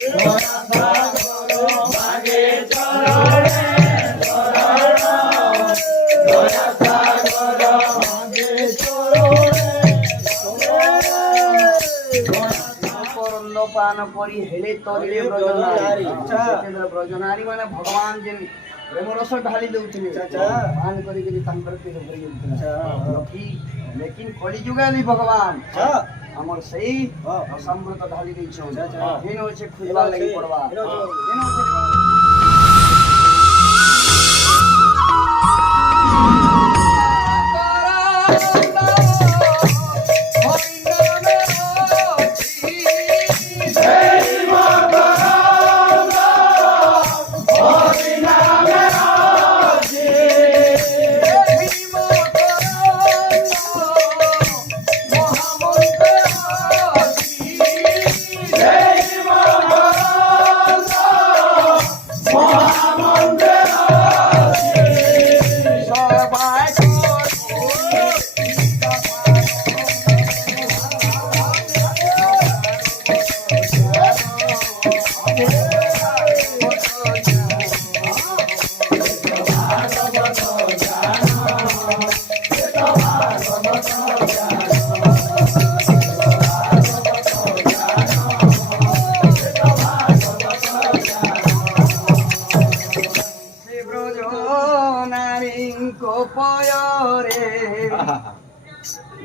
पान करी हेले तरिले ब्रजनारी सेतेंद्र ब्रजनारी माने भगवान जिन प्रेमरस ढाली देउथिले पान करी के तांकर पेट भरि गेलथिले लेकिन कली जुगाली भगवान हमर सही असमृत ढाली दै छौ हेनो छे खुजबा लागि पड़वा हेनो छे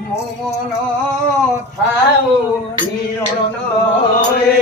मोमन थाउ निरंतरे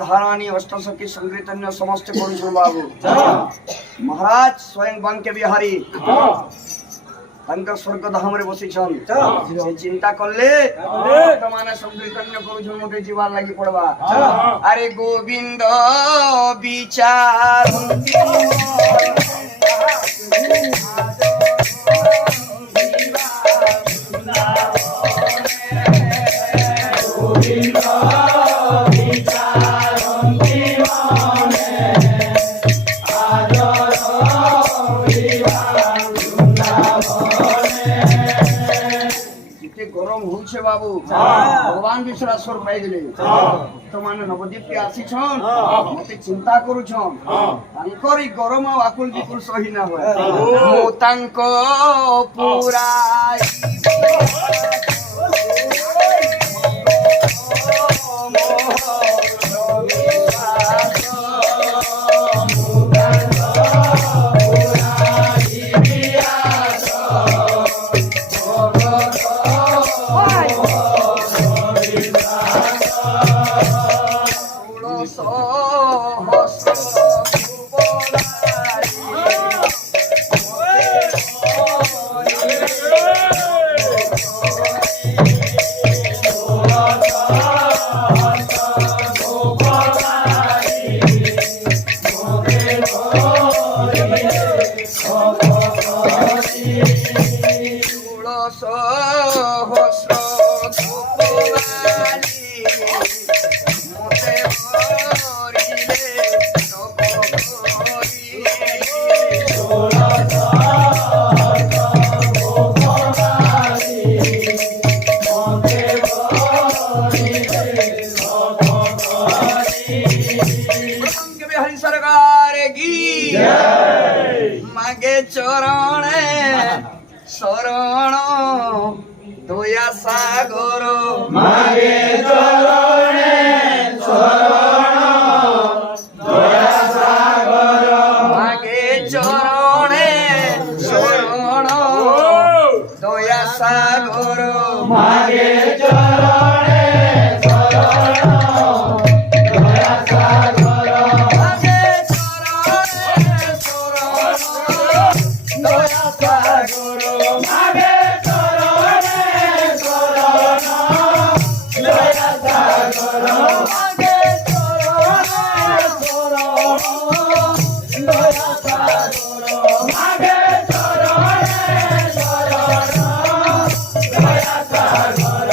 राधारानी अष्टसखी संकीर्तन्य समस्त करुछन बाबू महाराज स्वयं बांके बिहारी स्वर्ग धाम रे बसी छन से चिंता करले माने संकीर्तन्य करुछन मते जीवन लागि पड़वा अरे गोविंद विचार बाबू भगवान विश्वासर पाई गले तो माने नवदीप के आसी छन मते चिंता करू छन तांकर गरम आकुल बिकुल सही ना होय मो तांको पूरा চরণে শরণ দয়া সাগর মাগে চরণে শরণ দয়া সাগর মাগে চরণে শরণ দয়া সাগর মাগে চরণে শরণ দয়া সাগর মাগে চরণে শরণ দয়া সাগর মাগে চরণে শরণ দয়া সাগর মাগে চরণে শরণ দয়া সাগর মাগে চরণে শরণ দয়া সাগর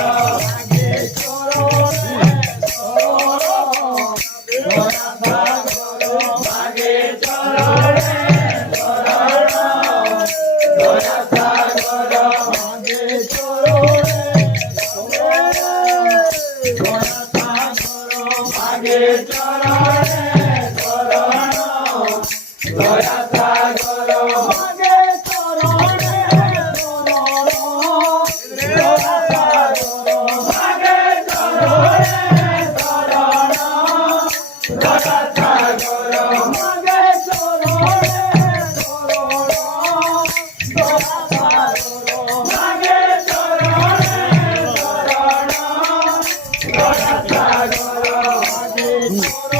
মাগে চরণে মাগে চরণে শরণ দয়া সাগর মাগে চরণে মাগে চরণে শরণ দয়া সাগর মাগে চরণে মাগে চরণে শরণ দয়া সাগর মাগে চরণে মাগে চরণে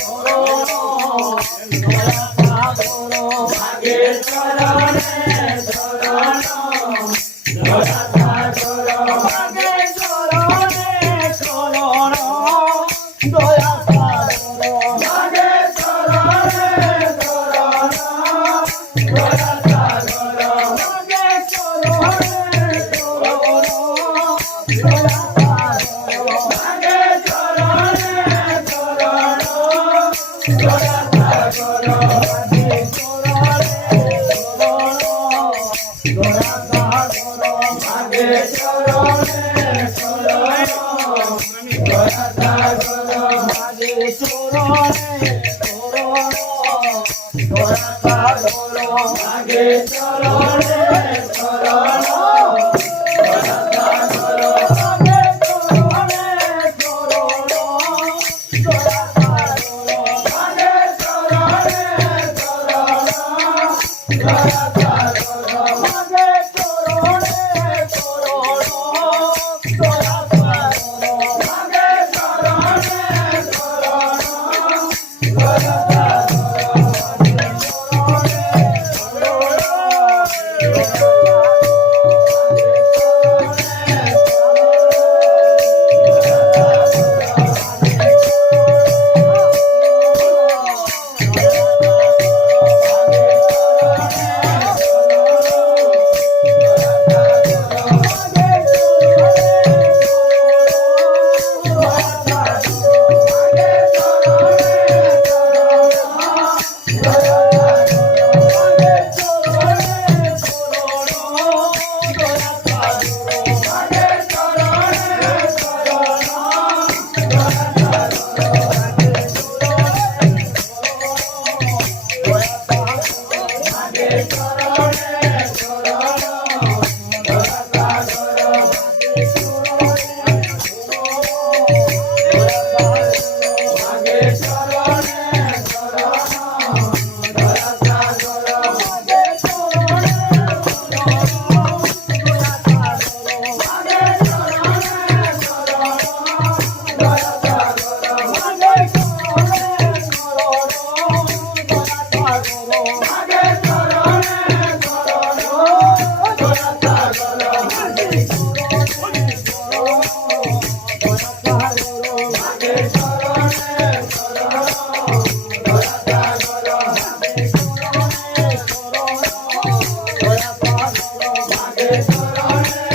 শরণ দয়া সাগর মাগে চরণে শরণ দয়া সাগর মাগে চরণে শরণ দয়া সাগর মাগে চরণে শরণ দয়া সাগর মাগে চরণে শরণ দয়া সাগর মাগে চরণে শরণ দয়া সাগর মাগে চরণে শরণ দয়া সাগর মাগে চরণে শরণ দয়া সাগর মাগে চরণে শরণ দয়া সাগর মাগে চরণে শরণ দয়া সাগর মাগে চরণে শরণ দয়া সাগর মাগে চরণে শরণ দয়া সাগর মাগে চরণে শরণ দয়া সাগর মাগে চরণে শরণ দয়া সাগর মাগে চরণে শরণ দয়া চরণে